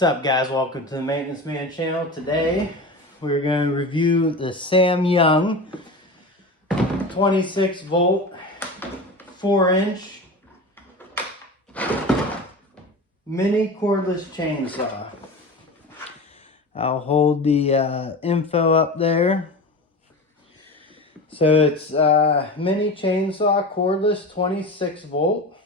What's up, guys? Welcome to the Maintenance Man channel. Today we're going to review the Samyoung 26 volt 4-inch mini cordless chainsaw. I'll hold the info up there. So it's mini chainsaw, cordless, 26 volt.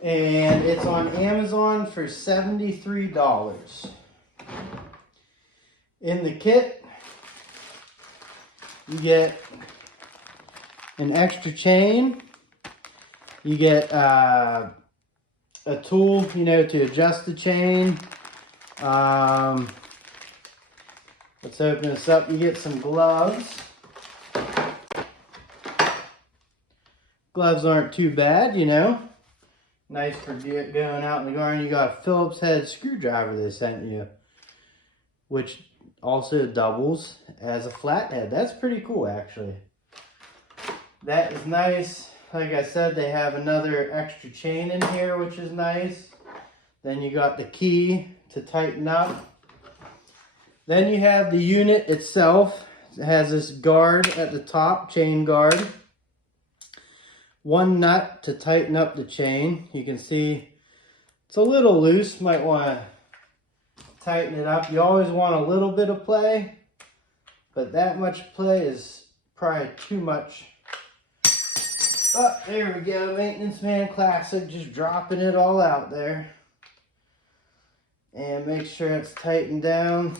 And it's on Amazon for $73. In the kit, you get an extra chain. You get a tool, to adjust the chain. Let's open this up. You get some gloves. Gloves aren't too bad, Nice for going out in the garden. You got a Phillips head screwdriver they sent you, which also doubles as a flathead. That's pretty cool, actually. That is nice. Like I said, they have another extra chain in here, which is nice. Then you got the key to tighten up. Then you have the unit itself. It has this guard at the top, chain guard. One nut to tighten up the chain. You can see it's a little loose. Might want to tighten it up. You always want a little bit of play, but that much play is probably too much. Oh, there we go. Maintenance Man Classic. Just dropping it all out there. And make sure it's tightened down.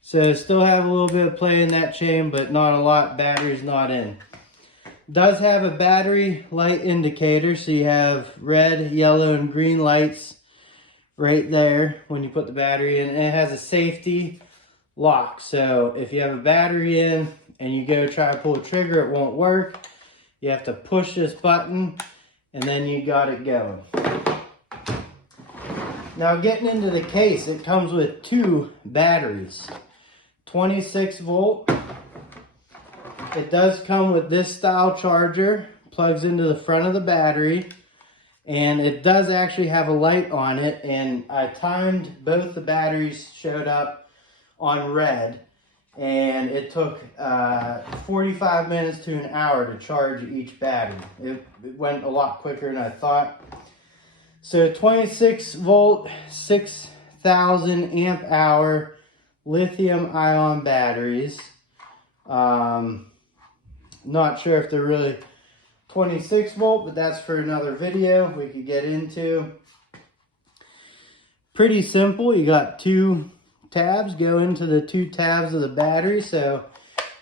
So still have a little bit of play in that chain, but not a lot. Battery's not in. Does have a battery light indicator, so you have red, yellow, and green lights right there when you put the battery in. And it has a safety lock, so if you have a battery in and you go try to pull the trigger, it won't work. You have to push this button and then you got it going. Now getting into the case, it comes with two batteries, 26 volt. It does come with this style charger, plugs into the front of the battery, and it does actually have a light on it, and I timed both the batteries, showed up on red, and it took 45 minutes to an hour to charge each battery. It went a lot quicker than I thought. So 26 volt, 6,000 amp hour lithium ion batteries. Not sure if they're really 26 volt, but that's for another video we could get into. Pretty simple. You got two tabs, go into the two tabs of the battery. So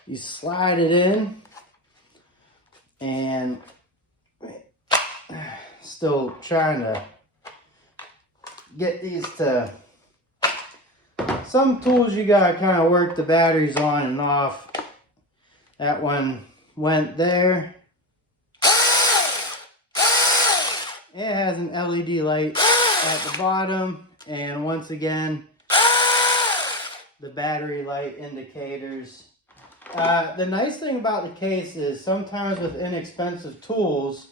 you slide it in, and still trying to get these to, some tools you gotta kind of work the batteries on and off. That one went there. It has an LED light at the bottom, and once again, the battery light indicators. The nice thing about the case is sometimes with inexpensive tools,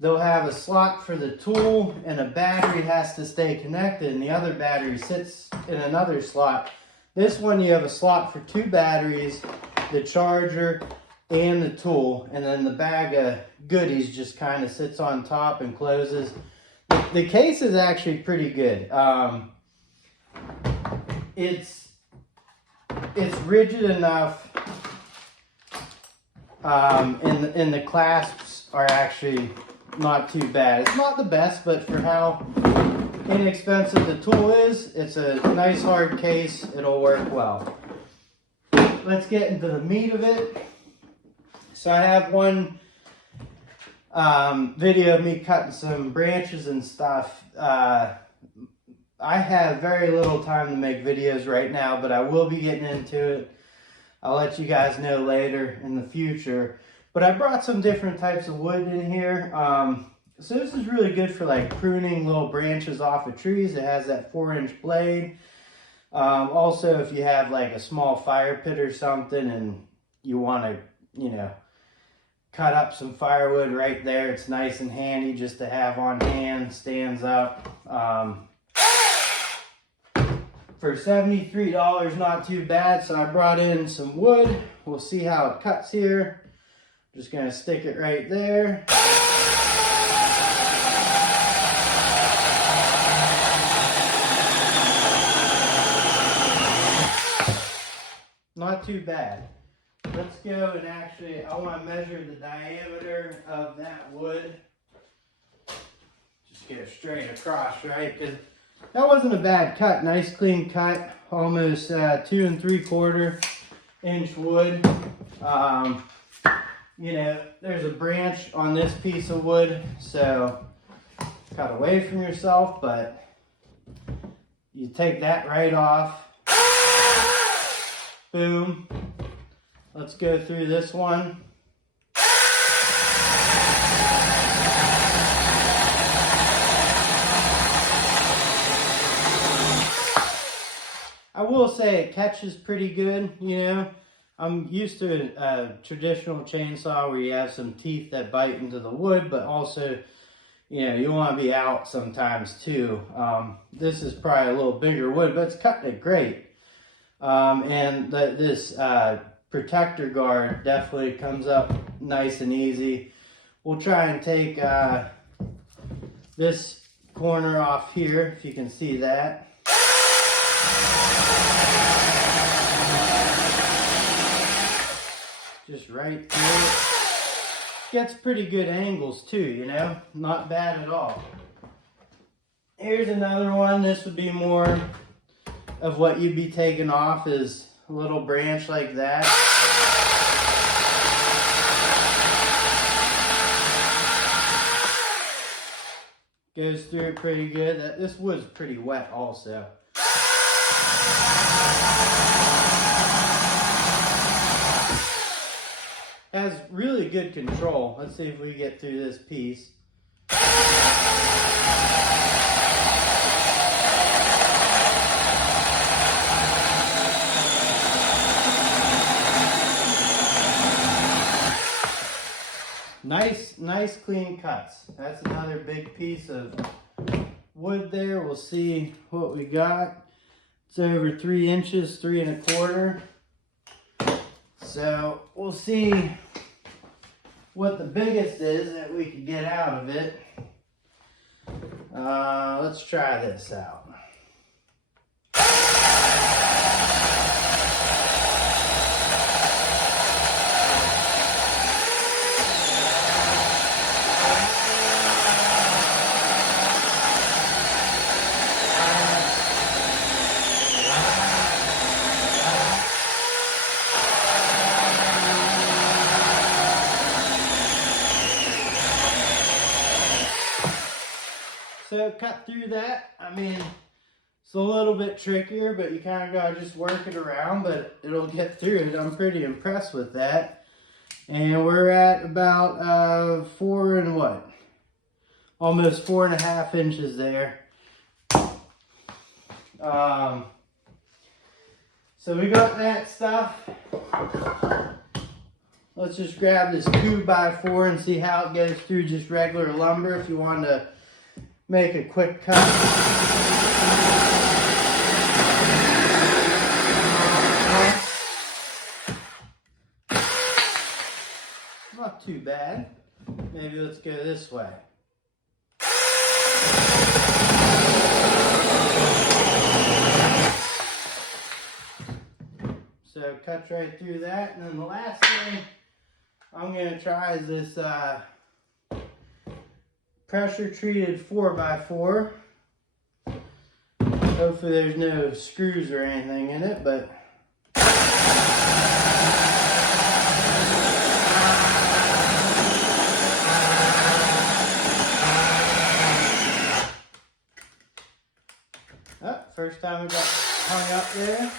they'll have a slot for the tool and a battery has to stay connected, and the other battery sits in another slot. This one you have a slot for two batteries, the charger, and the tool, and then the bag of goodies just kind of sits on top and closes. The case is actually pretty good. It's rigid enough, and the clasps are actually not too bad. It's not the best, but for how inexpensive the tool is, it's a nice hard case. It'll work well. Let's get into the meat of it. So I have one video of me cutting some branches and stuff. I have very little time to make videos right now, but I will be getting into it. I'll let you guys know later in the future. But I brought some different types of wood in here. So this is really good for like pruning little branches off of trees. It has that 4-inch blade. Also, if you have like a small fire pit or something and you want to, cut up some firewood right there. It's nice and handy just to have on hand, stands up. For $73, not too bad. So I brought in some wood. We'll see how it cuts here. Just gonna stick it right there. Not too bad. Let's go and actually, I want to measure the diameter of that wood. Just get it straight across, right? Because that wasn't a bad cut. Nice clean cut. Almost 2 3/4 inch wood. You know, there's a branch on this piece of wood, so cut away from yourself, but you take that right off. Boom. Let's go through this one. I will say it catches pretty good, you know. I'm used to a traditional chainsaw where you have some teeth that bite into the wood, but also, you know, you want to be out sometimes too. This is probably a little bigger wood, but it's cutting it great. And this protector guard definitely comes up nice and easy. We'll try and take this corner off here, if you can see that. Just right through it. Gets pretty good angles too, you know, not bad at all. Here's another one. This would be more of what you'd be taking off, is a little branch like that. Goes through it pretty good. This wood's pretty wet also. Has really good control. Let's see if we get through this piece. Nice clean cuts. That's another big piece of wood there. We'll see what we got. It's over 3 inches, 3 1/4. So we'll see what the biggest is that we can get out of it. Let's try this out. So cut through that. I mean, it's a little bit trickier, but you kind of gotta just work it around, but it'll get through it. I'm pretty impressed with that. And we're at about almost 4 1/2 inches there. So we got that stuff. Let's just grab this 2x4 and see how it goes through just regular lumber if you want to make a quick cut. Not too bad. Maybe let's go this way. So cuts right through that. And then the last thing I'm going to try is this pressure treated 4x4. Hopefully there's no screws or anything in it, but first time we got hung up there.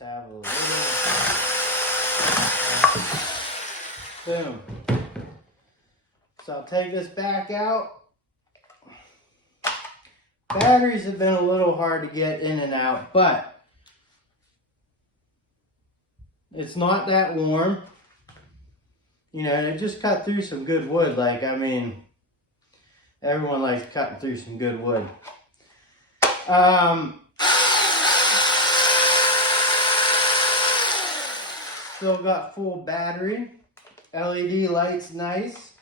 Have a little boom. So I'll take this back out. Batteries have been a little hard to get in and out, but it's not that warm. You know, it just cut through some good wood. Like, I mean, everyone likes cutting through some good wood. Still got full battery. LED lights, nice.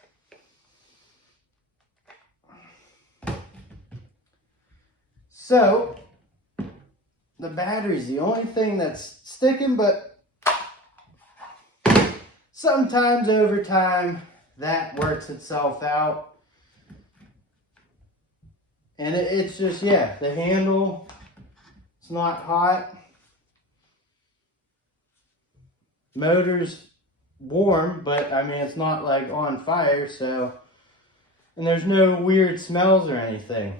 So, the battery's the only thing that's sticking, but sometimes over time that works itself out. And it's just, yeah, the handle, it's not hot. Motor's warm, but I mean, it's not like on fire, so, and there's no weird smells or anything.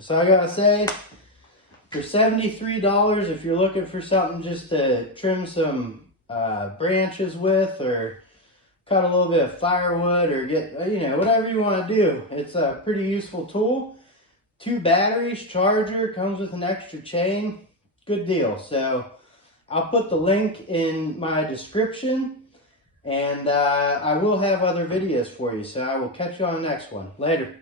So I gotta say, for $73, if you're looking for something just to trim some branches with, or cut a little bit of firewood, or get, you know, whatever you want to do, it's a pretty useful tool. 2 batteries, charger, comes with an extra chain. Good deal. So I'll put the link in my description, and I will have other videos for you. So I will catch you on the next one. Later.